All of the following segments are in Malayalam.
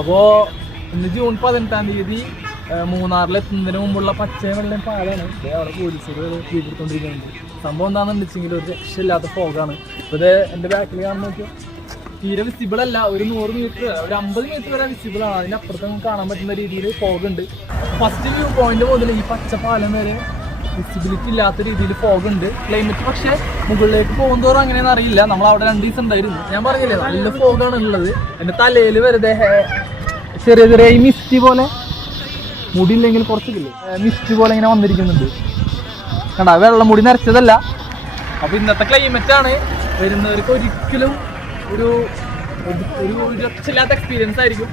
അപ്പോൾ ഇന്ന് ജൂൺ 18-ാം തീയതി മൂന്നാറിലെത്തുന്നതിന് മുമ്പുള്ള പച്ചയും വെള്ളയും പാലാണ്. അവിടെ പോലീസുകൾ കീഴ്പ്പെടുത്തോണ്ടിരിക്കുന്നുണ്ട്. സംഭവം എന്താണെന്ന് വെച്ചെങ്കിൽ ഒരു രക്ഷയില്ലാത്ത ഫോഗാണ്. ഇപ്പോൾ ഇത് എൻ്റെ ബാക്കിൽ കാണുന്ന നോക്കിയാൽ തീരെ വിസിബിൾ അല്ല. ഒരു 100 മീറ്റർ ഒരു 50 മീറ്റർ വരെ വിസിബിൾ ആണ്. അതിനപ്പുറത്ത് നമുക്ക് കാണാൻ പറ്റുന്ന രീതിയിൽ ഫോഗ് ഉണ്ട്. ഫസ്റ്റ് വ്യൂ പോയിന്റ് മുതൽ ഈ പച്ച പാലം വരെ വിസിബിലിറ്റി ഇല്ലാത്ത രീതിയിൽ ഫോഗ് ഉണ്ട്. ക്ലൈമറ്റ് പക്ഷേ മുകളിലേക്ക് പോകുന്നതോറും അങ്ങനെയൊന്നും അറിയില്ല. നമ്മൾ അവിടെ 2 ദിവസം ഉണ്ടായിരുന്നു. ഞാൻ പറഞ്ഞില്ലേ നല്ല ഫോഗാണ് ഉള്ളത്. എൻ്റെ തലയിൽ വെറുതെ ചെറിയ ചെറിയ ഈ മിസ്റ്റ് പോലെ, മുടിയില്ലെങ്കിൽ കുറച്ചില്ലേ മിസ്റ്റ് പോലെ ഇങ്ങനെ വന്നിരിക്കുന്നുണ്ട്. കണ്ട വെള്ളം മുടി നിറച്ചതല്ല. അപ്പോൾ ഇന്നത്തെ ക്ലൈമറ്റാണ് വരുന്നവർക്ക് ഒരിക്കലും ഒരു രക്ഷയില്ലാത്ത എക്സ്പീരിയൻസ് ആയിരിക്കും.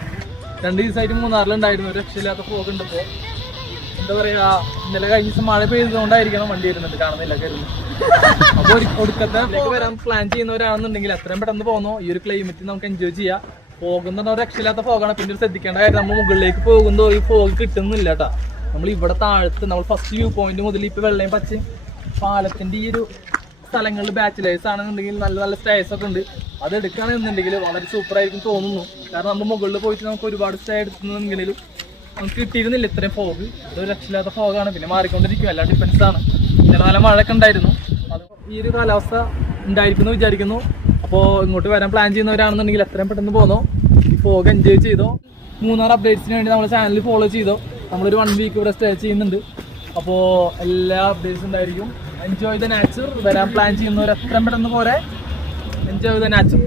2 ദിവസമായിട്ട് മൂന്നാറിലുണ്ടായിരുന്നു. ഒരു രക്ഷയില്ലാത്ത ഫോഗ് ഉണ്ട്. ഇപ്പോൾ എന്താ പറയുക, ഇന്നലെ കഴിഞ്ഞ ദിവസം മഴ പെയ്തുകൊണ്ടായിരിക്കണം വണ്ടി വരുന്നുണ്ട്, കാണുന്നില്ല കരുതുന്നു. അപ്പോൾ ഒടുക്കത്തെ വരാൻ പ്ലാൻ ചെയ്യുന്നവരാണെന്നുണ്ടെങ്കിൽ എത്രയും പെട്ടെന്ന് പോകുന്നു. ഈ ഒരു ക്ലൈമറ്റ് നമുക്ക് എൻജോയ് ചെയ്യാം. പോകുന്ന ഒരു രക്ഷയില്ലാത്ത ഫോഗാണ്. പിന്നെ ഒരു ശ്രദ്ധിക്കേണ്ട കാര്യം, നമ്മൾ മുകളിലേക്ക് പോകുമ്പോൾ ഈ ഫോഗ് കിട്ടുന്നില്ല കേട്ടോ. നമ്മൾ ഇവിടെ താഴത്ത് നമ്മൾ ഫസ്റ്റ് വ്യൂ പോയിന്റ് മുതൽ ഇപ്പോൾ വെള്ളയും പച്ചയും പാലത്തിൻ്റെ ഈ ഒരു സ്ഥലങ്ങളിൽ ബാച്ചിലേഴ്സ് ആണെന്നുണ്ടെങ്കിൽ നല്ല നല്ല സ്റ്റേസ് ഒക്കെ ഉണ്ട്. അത് എടുക്കുകയാണെന്നുണ്ടെങ്കിൽ വളരെ സൂപ്പറായിരിക്കും തോന്നുന്നു. കാരണം നമ്മൾ മുകളിൽ പോയിട്ട് നമുക്ക് ഒരുപാട് സ്റ്റേ എടുക്കുന്നെങ്കിലും നമുക്ക് കിട്ടിയിരുന്നില്ല ഇത്രയും ഫോഗ്. ഇതൊരു രക്ഷയില്ലാത്ത ഫോഗാണ്. പിന്നെ മാറിക്കൊണ്ടിരിക്കും, എല്ലാം ഡിപ്പെൻസ് ആണ്. ചില നല്ല മഴയൊക്കെ ഉണ്ടായിരുന്നു. അത് ഈ ഒരു കാലാവസ്ഥ ഉണ്ടായിരിക്കുന്നു വിചാരിക്കുന്നു. അപ്പോൾ ഇങ്ങോട്ട് വരാൻ പ്ലാൻ ചെയ്യുന്നവരാണെന്നുണ്ടെങ്കിൽ എത്രയും പെട്ടെന്ന് പോന്നോ, ഈ ഫോഗ് എൻജോയ് ചെയ്തോ. മൂന്നാർ അപ്ഡേറ്റ്സിന് വേണ്ടി നമ്മുടെ ചാനൽ ഫോളോ ചെയ്തോ. നമ്മളൊരു 1 വീക്ക് ഇവിടെ സ്റ്റേ ചെയ്യുന്നുണ്ട്. അപ്പോൾ എല്ലാ അപ്ഡേറ്റ്സും ഉണ്ടായിരിക്കും. Enjoy the nature. വരാൻ പ്ലാൻ ചെയ്യുന്നവർ എത്രയും പെട്ടെന്ന് പോരെ. Enjoy the nature.